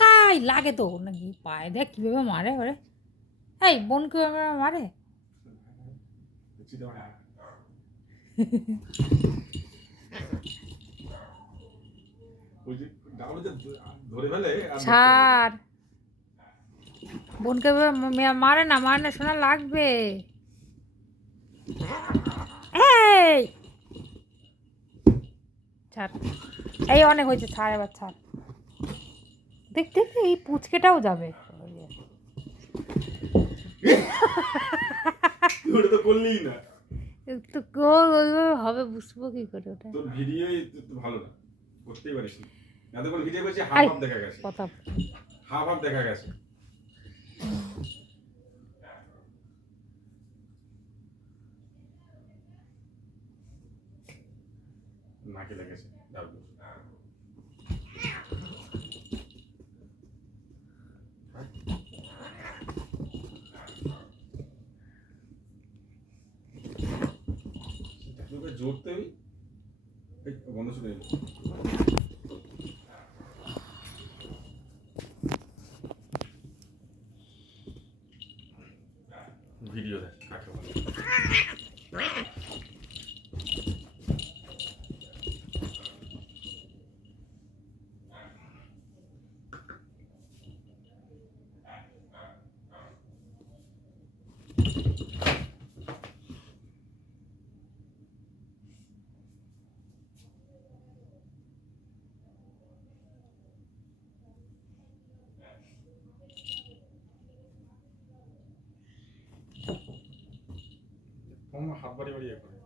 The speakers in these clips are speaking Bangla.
হাই লাগে তো নাকি পায়ে দেখ কীভাবে মারে ওরে। এই বোন কীভাবে মারে। ছাড়, বোনকে মারে না মারে না, শোনা লাগবে। এই ছাড়, এই অনেক হয়েছে, ছাড় এবার ছাড়। দেখ দেখ এই পুচকেটাও যাবে। তো করলি না, তো গোল ওইভাবে হবে, বুঝবো কি করে ওটা। তোর ভিডিওই তো ভালো না, করতেই পারিস না। এতক্ষণ ভিডিও করছি, হাফ এই হাফ দেখা গেছে, কথা হাফ হাফ দেখা গেছে। নাকে লেগেছে ডাবলু। তোকে জোরতে বন্ধ শুনে ভিডিও দেখ কাকে বলে। হাত বাড়ি বাড়ি করে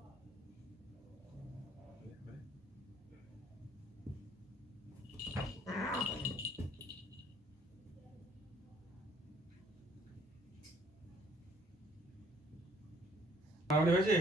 হয়েছে।